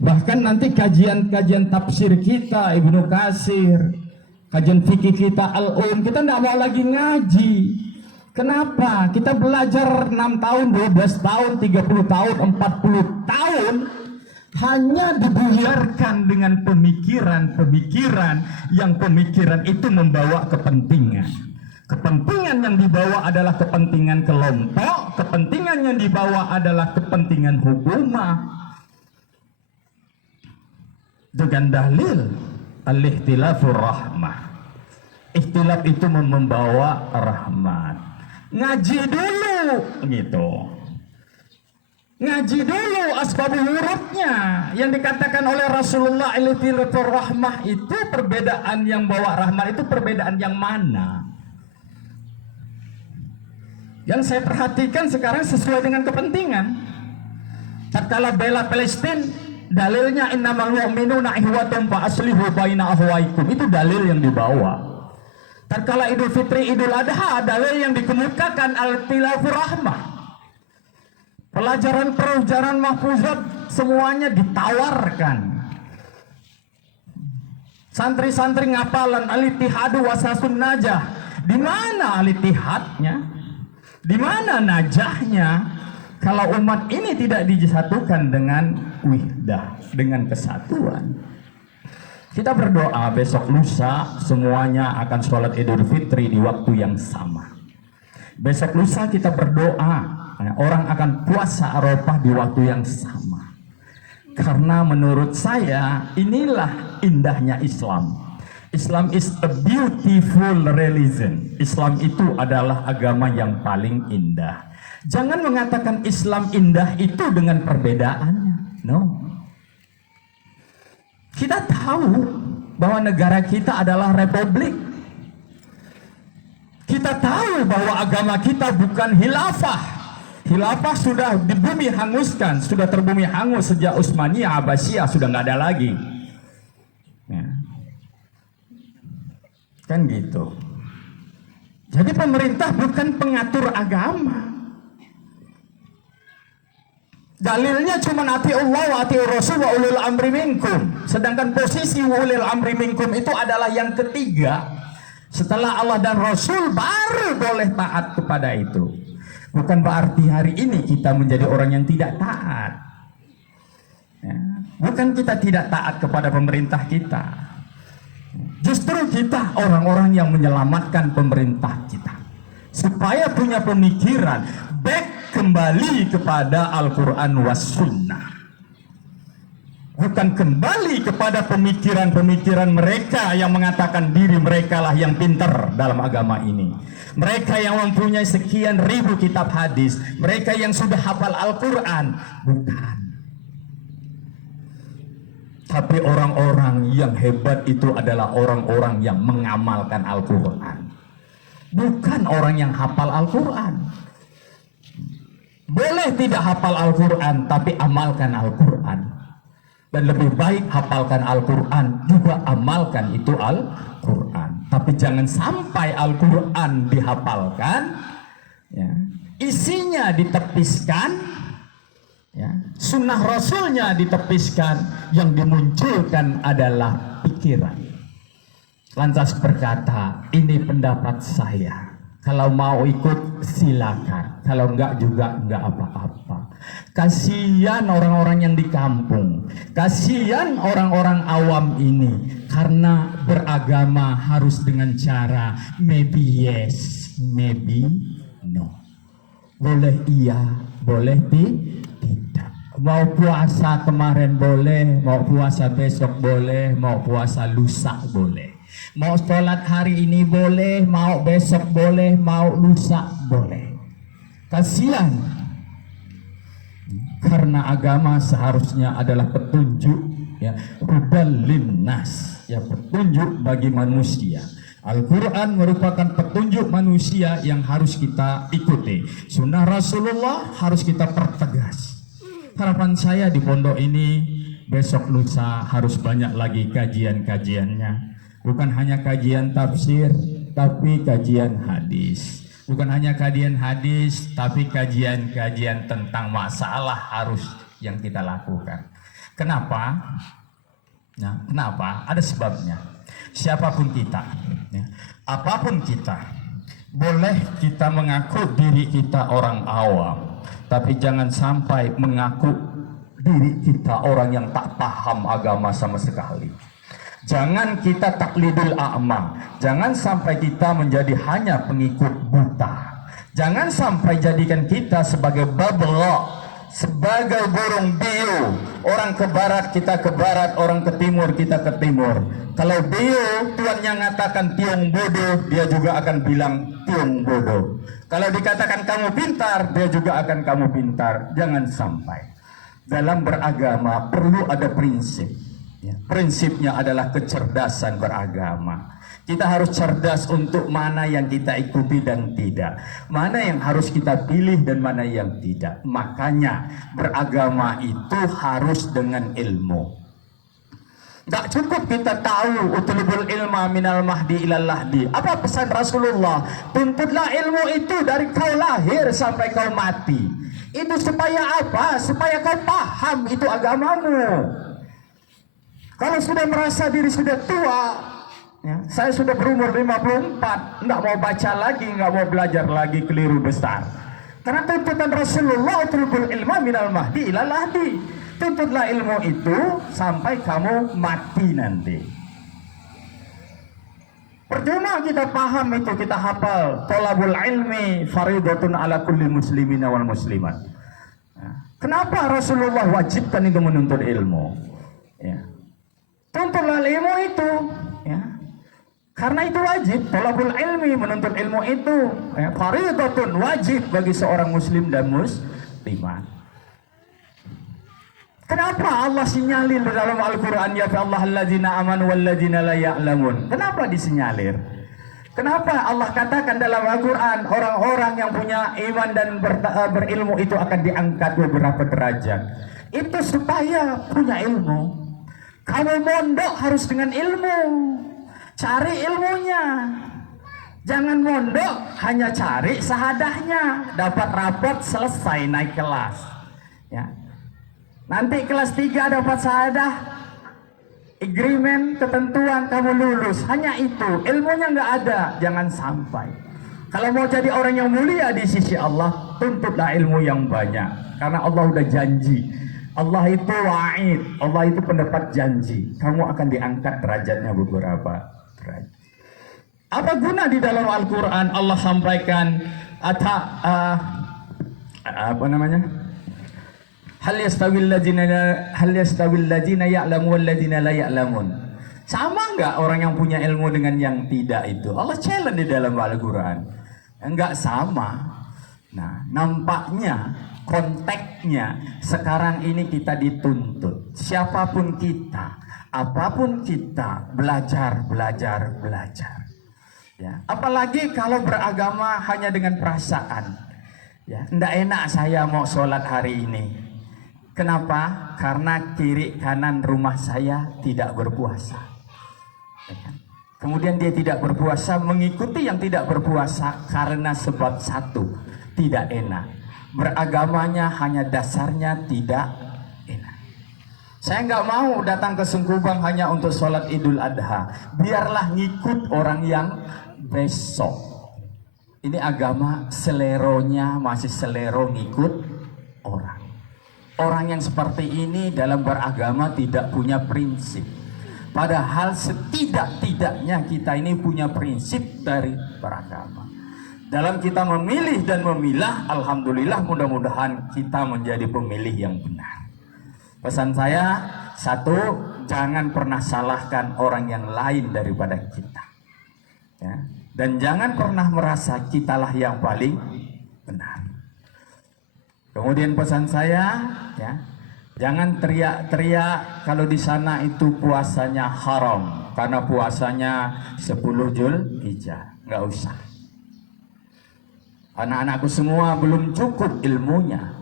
Bahkan nanti kajian-kajian tafsir kita Ibnu Katsir, kajian fikih kita Al-Um, kita tidak mau lagi ngaji. Kenapa? Kita belajar 6 tahun, 12 tahun, 30 tahun, 40 tahun hanya dibuyarkan dengan pemikiran-pemikiran yang pemikiran itu membawa kepentingan. Kepentingan yang dibawa adalah kepentingan kelompok, kepentingan yang dibawa adalah kepentingan hukumah. Dengan dalil al-ikhtilafur rahmah. Ikhtilaf itu membawa rahmat. Ngaji dulu gitu. Ngaji dulu asbabul wurudnya yang dikatakan oleh Rasulullah al-ikhtilafur rahmah itu perbedaan yang bawa rahmat itu perbedaan yang mana? Yang saya perhatikan sekarang sesuai dengan kepentingan. Tatkala bela Palestina, dalilnya innamal mu'minuna ikhwatun fa aslihu baina akhwaikum. Itu dalil yang dibawa. Tatkala Idul Fitri, Idul Adha, dalil yang dikemukakan al-ikhtilafur rahmah. Pelajaran-pelajaran mahfuzat semuanya ditawarkan. Santri-santri ngapalan al-ittihadu wasasun najah. Di mana al-ittihadnya? Di mana najahnya? Kalau umat ini tidak disatukan dengan wihdah, dengan kesatuan. Kita berdoa besok lusa semuanya akan sholat Idul Fitri di waktu yang sama. Besok lusa kita berdoa orang akan puasa Arafah di waktu yang sama. Karena menurut saya inilah indahnya Islam. Islam is a beautiful religion. Islam itu adalah agama yang paling indah. Jangan mengatakan Islam indah itu dengan perbedaannya. No. Kita tahu bahwa negara kita adalah republik. Kita tahu bahwa agama kita bukan khilafah. Khilafah sudah di bumi hanguskan, sudah terbumi hangus sejak Utsmaniyah, Abbasiyah sudah nggak ada lagi. Ya. Kan gitu. Jadi pemerintah bukan pengatur agama. Dalilnya cuma ati Allah wa ati Rasul wa ulil amri minkum. Sedangkan posisi ulil amri minkum itu adalah yang ketiga. Setelah Allah dan Rasul baru boleh taat kepada itu. Bukan berarti hari ini kita menjadi orang yang tidak taat. Ya. Bukan kita tidak taat kepada pemerintah kita. Justru kita orang-orang yang menyelamatkan pemerintah kita. Supaya punya pemikiran back kembali kepada Al-Quran was Sunnah. Bukan kembali kepada pemikiran-pemikiran mereka yang mengatakan diri mereka lah yang pintar dalam agama ini. Mereka yang mempunyai sekian ribu kitab hadis. Mereka yang sudah hafal Al-Quran. Bukan. Tapi orang-orang yang hebat itu adalah orang-orang yang mengamalkan Al-Quran. Bukan orang yang hafal Al-Quran. Boleh tidak hafal Al-Quran, tapi amalkan Al-Quran. Dan lebih baik hafalkan Al-Quran, juga amalkan itu Al-Quran. Tapi jangan sampai Al-Quran dihafalkan, ya, isinya ditepiskan, ya, sunnah Rasulnya ditepiskan, yang dimunculkan adalah pikiran. Lantas berkata, ini pendapat saya. Kalau mau ikut silakan, kalau enggak juga enggak apa-apa. Kasihan orang-orang yang di kampung, kasihan orang-orang awam ini, karena beragama harus dengan cara maybe yes, maybe no. Boleh iya, boleh tidak. Mau puasa kemarin boleh, mau puasa besok boleh, mau puasa lusa boleh. Mau sholat hari ini boleh, mau besok boleh, mau lusa boleh. Kasihan. Karena agama seharusnya adalah petunjuk, ya, hudal linnas, ya, petunjuk bagi manusia. Al-Quran merupakan petunjuk manusia yang harus kita ikuti. Sunnah Rasulullah harus kita pertegas. Harapan saya di pondok ini besok lusa harus banyak lagi kajian-kajiannya. Bukan hanya kajian tafsir, tapi kajian hadis. Bukan hanya kajian hadis, tapi kajian-kajian tentang masalah harus yang kita lakukan. Kenapa? Nah, kenapa? Ada sebabnya. Siapapun kita, ya, apapun kita, boleh kita mengaku diri kita orang awam, tapi jangan sampai mengaku diri kita orang yang tak paham agama sama sekali. Jangan kita taklidul a'ma. Jangan sampai kita menjadi hanya pengikut buta. Jangan sampai jadikan kita sebagai babla, sebagai burung biu. Orang ke barat kita ke barat, orang ke timur kita ke timur. Kalau biu tuannya ngatakan tiung bodoh, dia juga akan bilang tiung bodoh. Kalau dikatakan kamu pintar, dia juga akan kamu pintar. Jangan sampai. Dalam beragama perlu ada prinsip. Ya, prinsipnya adalah kecerdasan beragama. Kita harus cerdas untuk mana yang kita ikuti dan tidak, mana yang harus kita pilih dan mana yang tidak. Makanya beragama itu harus dengan ilmu. Gak cukup kita tahu utlubul ilma minal mahdi ilal lahdi. Apa pesan Rasulullah? Tuntutlah ilmu itu dari kau lahir sampai kau mati. Itu supaya apa? Supaya kau paham itu agamamu. Kalau sudah merasa diri sudah tua, ya, saya sudah berumur 54, enggak mau baca lagi, enggak mau belajar lagi, keliru besar. Karena tuntutan Rasulullah, utlubul ilma minal mahdi ilal lahdi. Tuntutlah ilmu itu sampai kamu mati nanti. Percuma kita paham itu, kita hafal. Thalabul ilmi faridatun ala kulli muslimin wal muslimat. Kenapa Rasulullah wajibkan itu menuntut ilmu? Ya. Tuntutlah ilmu itu, ya. Karena itu wajib. Thalabul ilmi, menuntut ilmu itu, ya, faridatun, wajib bagi seorang muslim dan muslimat. Kenapa Allah sinyalir dalam Al-Quran, ya Allah alladzina amanu walladzina la ya'lamun? Kenapa disinyalir? Kenapa Allah katakan dalam Al-Quran orang-orang yang punya iman dan berilmu itu akan diangkat beberapa derajat? Itu supaya punya ilmu. Kamu mondok harus dengan ilmu. Cari ilmunya. Jangan mondok hanya cari sahadahnya. Dapat rapot selesai naik kelas. Ya. Nanti kelas 3 dapat sahadah, agreement, ketentuan, kamu lulus. Hanya itu, ilmunya nggak ada. Jangan sampai. Kalau mau jadi orang yang mulia di sisi Allah, tuntutlah ilmu yang banyak. Karena Allah udah janji. Allah itu wa'id, Allah itu pendapat janji. Kamu akan diangkat derajatnya beberapa derajat. Apa guna di dalam Al-Quran Allah sampaikan apa namanya? Hal yastawil ladzina ya'lamu wal ladzina la ya'lamun. Sama enggak orang yang punya ilmu dengan yang tidak itu? Allah challenge di dalam Al-Quran. Enggak sama. Nah, nampaknya konteksnya sekarang ini kita dituntut. Siapapun kita, apapun kita, belajar. Ya, apalagi kalau beragama hanya dengan perasaan. Ya, enggak enak saya mau sholat hari ini. Kenapa? Karena kiri kanan rumah saya tidak berpuasa. Ya kan? Kemudian dia tidak berpuasa, mengikuti yang tidak berpuasa karena sebab satu, tidak enak. Beragamanya hanya dasarnya tidak enak. Saya nggak mau datang ke Sungkubang hanya untuk sholat Idul Adha. Biarlah ngikut orang yang besok. Ini agama seleronya masih selero ngikut orang. Orang yang seperti ini dalam beragama tidak punya prinsip. Padahal setidak-tidaknya kita ini punya prinsip dari beragama. Dalam kita memilih dan memilah, alhamdulillah mudah-mudahan kita menjadi pemilih yang benar. Pesan saya, satu, jangan pernah salahkan orang yang lain daripada kita. Ya. Dan jangan pernah merasa kitalah yang paling benar. Kemudian pesan saya, ya, jangan teriak-teriak kalau di sana itu puasanya haram karena puasanya 10 Zulhijjah. Nggak usah. Anak-anakku semua belum cukup ilmunya,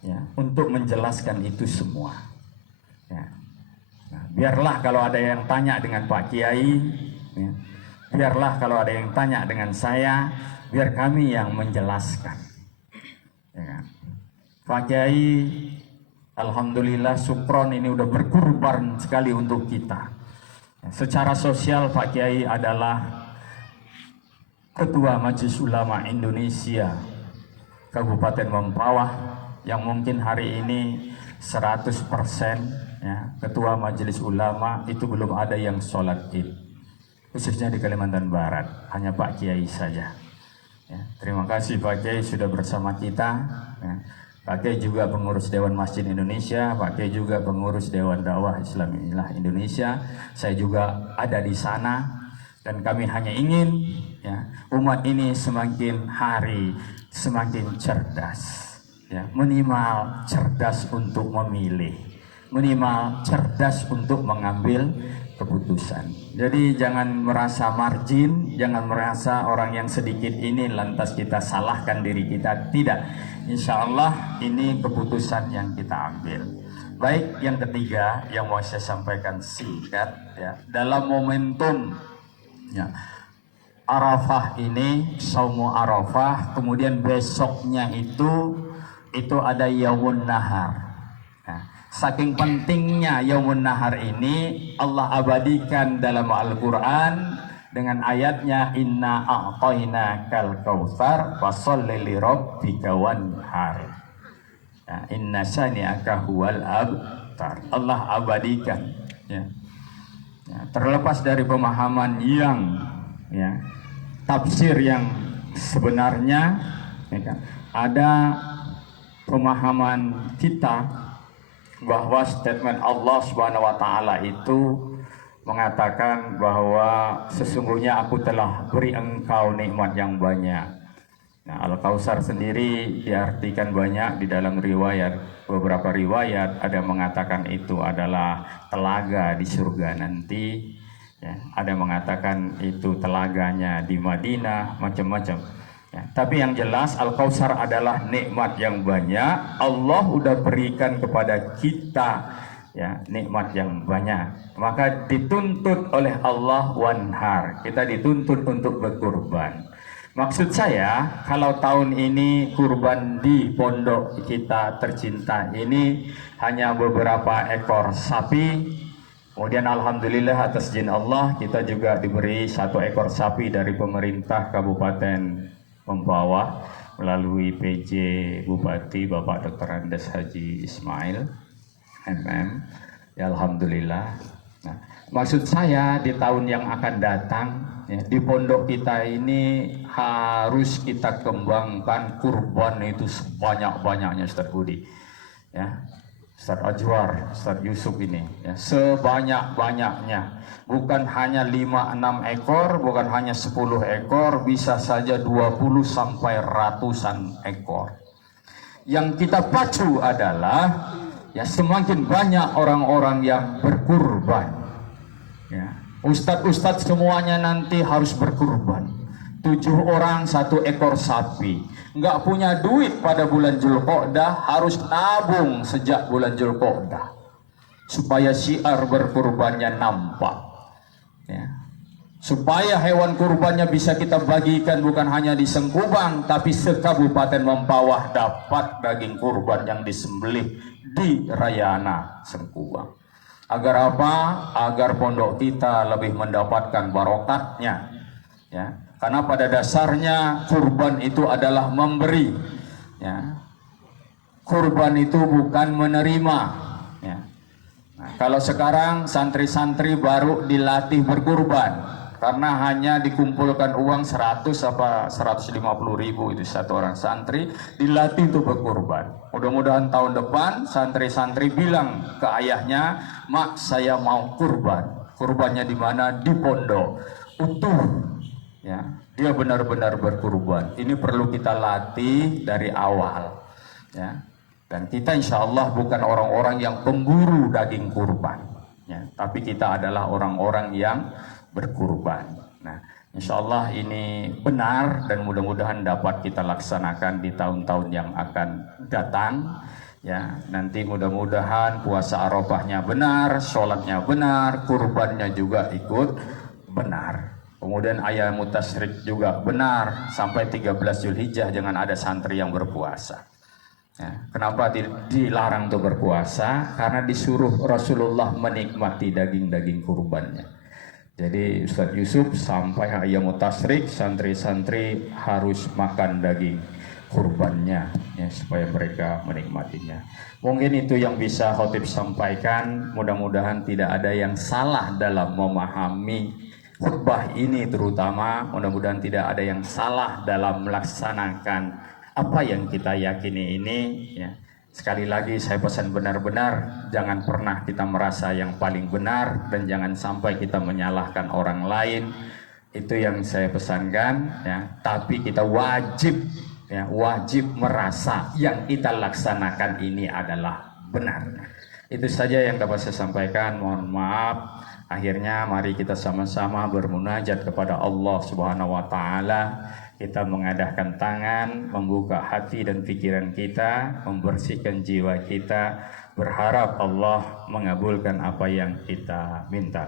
ya, untuk menjelaskan itu semua. Ya. Nah, biarlah kalau ada yang tanya dengan Pak Kiai, ya, biarlah kalau ada yang tanya dengan saya, biar kami yang menjelaskan. Ya. Pak Kiai Alhamdulillah Sukron ini udah berkorban sekali untuk kita. Secara sosial Pak Kiai adalah Ketua Majelis Ulama Indonesia Kabupaten Mempawah, yang mungkin hari ini 100% ya, Ketua Majelis Ulama itu belum ada yang sholat Id, khususnya di Kalimantan Barat, hanya Pak Kiai saja. Ya, terima kasih Pak Kiai sudah bersama kita. Ya. Pak Kiai juga pengurus Dewan Masjid Indonesia, Pak Kiai juga pengurus Dewan Dakwah Islamiyah Indonesia. Saya juga ada di sana, dan kami hanya ingin ya, umat ini semakin hari semakin cerdas, ya, minimal cerdas untuk memilih, minimal cerdas untuk mengambil keputusan. Jadi jangan merasa margin, jangan merasa orang yang sedikit ini lantas kita salahkan diri kita. Tidak, insya Allah ini keputusan yang kita ambil. Baik, yang ketiga yang mau saya sampaikan singkat ya, dalam momentum ya, Arafah ini, Saumu Arafah, kemudian besoknya itu ada Yaumun Nahar. Nah, saking pentingnya Yaumun Nahar ini Allah abadikan dalam Al-Quran dengan ayatnya Inna a'tainakal kautsar fasholli lirabbika wanhar. Nah, inna syani'aka huwal abtar. Allah abadikan ya. Ya, terlepas dari pemahaman yang ya, tafsir yang sebenarnya ya kan, ada pemahaman kita bahwa statement Allah Subhanahu wa taala itu mengatakan bahwa sesungguhnya aku telah beri engkau nikmat yang banyak. Nah, Al-Kautsar sendiri diartikan banyak di dalam riwayat, beberapa riwayat ada mengatakan itu adalah telaga di surga nanti. Ya, ada mengatakan itu telaganya di Madinah, macam-macam. Ya, tapi yang jelas Al-Kautsar adalah nikmat yang banyak. Allah udah berikan kepada kita ya, nikmat yang banyak. Maka dituntut oleh Allah wanhar. Kita dituntut untuk berkurban. Maksud saya, kalau tahun ini kurban di pondok kita tercinta ini hanya beberapa ekor sapi. Kemudian alhamdulillah atas izin Allah kita juga diberi 1 ekor sapi dari pemerintah Kabupaten Mempawah melalui PJ Bupati Bapak Dr. Andes Haji Ismail MM. Ya alhamdulillah. Nah, maksud saya di tahun yang akan datang ya, di pondok kita ini harus kita kembangkan kurban itu sebanyak-banyaknya Ustaz Budi ya, Ustaz Ajwar, Ustaz Yusuf ini ya, sebanyak-banyaknya, bukan hanya 5-6 ekor, bukan hanya 10 ekor, bisa saja 20 sampai ratusan ekor. Yang kita pacu adalah ya, semakin banyak orang-orang yang berkurban ya. Ustadz-ustadz semuanya nanti harus berkurban. 7 orang 1 ekor sapi. Nggak punya duit pada bulan Dzulqa'dah, harus nabung sejak bulan Dzulqa'dah supaya syiar berkurbannya nampak ya. Supaya hewan kurbannya bisa kita bagikan bukan hanya di Sengkubang, tapi se-Kabupaten Mempawah dapat daging kurban yang disembelih di Rayana Sengkubang. Agar apa? Agar pondok kita lebih mendapatkan barokatnya ya. Karena pada dasarnya kurban itu adalah memberi ya. Kurban itu bukan menerima ya. Nah, kalau sekarang santri-santri baru dilatih berkurban karena hanya dikumpulkan uang 100 apa 150 ribu itu 1 orang santri dilatih untuk berkurban. Mudah-mudahan tahun depan santri-santri bilang ke ayahnya, "Mak, saya mau kurban." Kurbannya di mana? Di pondok. Utuh. Ya, dia benar-benar berkurban. Ini perlu kita latih dari awal. Ya. Dan kita insya Allah bukan orang-orang yang pemburu daging kurban. Ya, tapi kita adalah orang-orang yang berkurban. Nah, insya Allah ini benar dan mudah-mudahan dapat kita laksanakan di tahun-tahun yang akan datang. Ya, nanti mudah-mudahan puasa Arafahnya benar, sholatnya benar, kurbannya juga ikut benar. Kemudian ayam tasyrik juga benar sampai 13 Zulhijjah jangan ada santri yang berpuasa. Ya, kenapa dilarang untuk berpuasa? Karena disuruh Rasulullah menikmati daging-daging kurbannya. Jadi Ustadz Yusuf sampai ayam tasrik, santri-santri harus makan daging kurbannya ya, supaya mereka menikmatinya. Mungkin itu yang bisa khotib sampaikan. Mudah-mudahan tidak ada yang salah dalam memahami khutbah ini, terutama mudah-mudahan tidak ada yang salah dalam melaksanakan apa yang kita yakini ini ya. Sekali lagi saya pesan benar-benar jangan pernah kita merasa yang paling benar dan jangan sampai kita menyalahkan orang lain. Itu yang saya pesankan ya. Tapi kita wajib ya, wajib merasa yang kita laksanakan ini adalah benar. Itu saja yang dapat saya sampaikan. Mohon maaf. Akhirnya mari kita sama-sama bermunajat kepada Allah Subhanahu wa taala. Kita mengadahkan tangan, membuka hati dan pikiran kita, membersihkan jiwa kita, berharap Allah mengabulkan apa yang kita minta.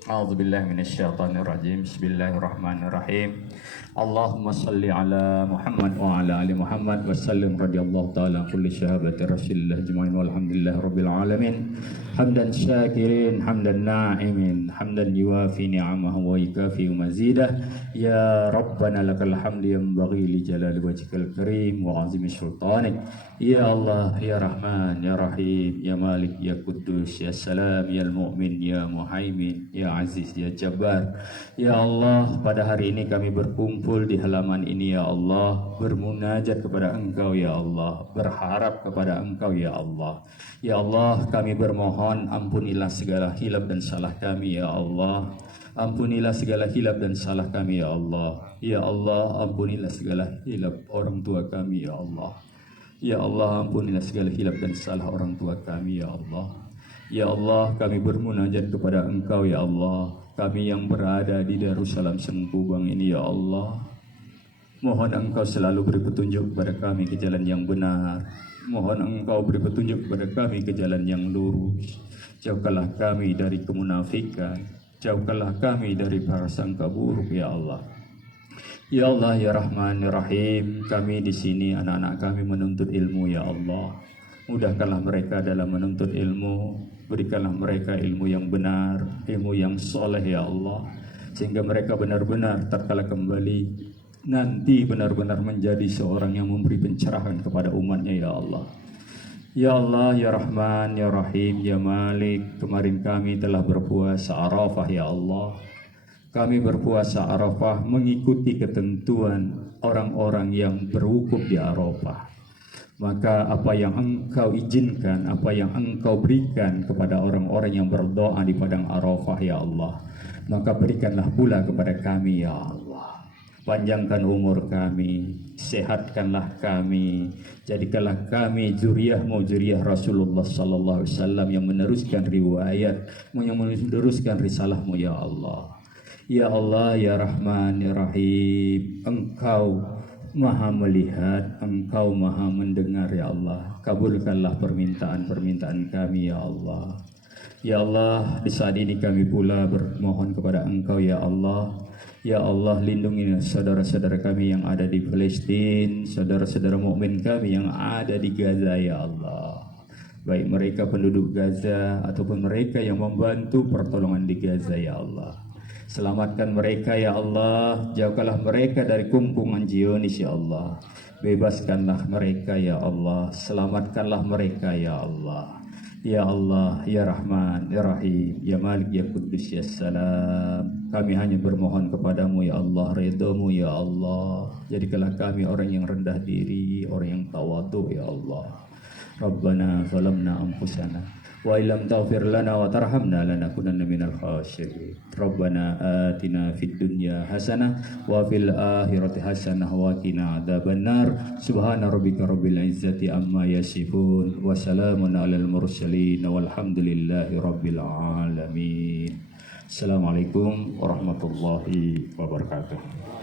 A'udzubillahi minasyaitonirrajim. Bismillahirrahmanirrahim. Allahumma salli ala Muhammad wa ala ali Muhammad wa sallim radhiyallahu ta'ala kulli syahabati Rasulillah ajma'in walhamdulillah rabbil alamin. Hamdan syakirin, hamdan na'imin, hamdan yuwafi ni'amahu wa yukafi mazidah. Ya Rabbana lakal hamdu yanbaghi li jalali wajhikal karim wa 'azimi sultanik. Ya Allah, ya Rahman, ya Rahim, ya Malik, ya Quddus, ya Salam, ya Mu'min, ya Muhaimin, ya Aziz, ya Jabbar. Ya Allah, pada hari ini kami berkumpul di halaman ini ya Allah, bermunajat kepada Engkau ya Allah, berharap kepada Engkau ya Allah. Ya Allah, kami bermohon ampunilah segala hilaf dan salah kami ya Allah. Ampunilah segala hilaf dan salah kami ya Allah. Ya Allah, ampunilah segala hilaf orang tua kami ya Allah. Ya Allah, ampunilah segala hilaf dan salah orang tua kami ya Allah. Ya Allah, kami bermunajat kepada Engkau ya Allah. Kami yang berada di Darussalam Sengkubang ini ya Allah, mohon Engkau selalu beri petunjuk kepada kami ke jalan yang benar. Mohon Engkau beri petunjuk kepada kami ke jalan yang lurus. Jauhkanlah kami dari kemunafikan, jauhkanlah kami dari prasangka buruk ya Allah. Ya Allah, ya Rahman, ya Rahim, kami di sini anak-anak kami menuntut ilmu ya Allah. Mudahkanlah mereka dalam menuntut ilmu, berikanlah mereka ilmu yang benar, ilmu yang soleh ya Allah, sehingga mereka benar-benar tatkala kembali nanti benar-benar menjadi seorang yang memberi pencerahan kepada umatnya ya Allah. Ya Allah, ya Rahman, ya Rahim, ya Malik, kemarin kami telah berpuasa Arafah ya Allah. Kami berpuasa Arafah mengikuti ketentuan orang-orang yang berwukuf di Arafah. Maka apa yang Engkau izinkan, apa yang Engkau berikan kepada orang-orang yang berdoa di padang Arafah ya Allah, maka berikanlah pula kepada kami ya Allah. Panjangkan umur kami, sehatkanlah kami, jadikanlah kami zuriyah-Mu zuriyah Rasulullah sallallahu alaihi wasallam yang meneruskan riwayat, yang meneruskan risalah-Mu ya Allah. Ya Allah, ya Rahman, ya Rahim, Engkau Maha melihat, Engkau Maha mendengar ya Allah. Kabulkanlah permintaan-permintaan kami ya Allah. Ya Allah, di saat ini kami pula bermohon kepada Engkau ya Allah. Ya Allah, lindungi saudara-saudara kami yang ada di Palestina, saudara-saudara mukmin kami yang ada di Gaza ya Allah. Baik mereka penduduk Gaza ataupun mereka yang membantu pertolongan di Gaza ya Allah. Selamatkan mereka ya Allah, jauhkanlah mereka dari kumpungan Zionis ya Allah. Bebaskanlah mereka ya Allah, selamatkanlah mereka ya Allah. Ya Allah, ya Rahman, ya Rahim, ya Malik, ya Quddus, ya Salam. Kami hanya bermohon kepadamu ya Allah, ridhamu ya Allah. Jadikanlah kami orang yang rendah diri, orang yang tawadhu ya Allah. Rabbana zalamna anfusana wa illam taghfir lana wa tarhamna lanakunanna minal khasirin. Rabbana atina fid dunya hasanah wa fil akhirati hasanah wa qina adzabannar. Subhana rabbika rabbil izzati amma yasifun wa salamun alal mursalin walhamdulillahi rabbil alamin. Assalamualaikum warahmatullahi wabarakatuh.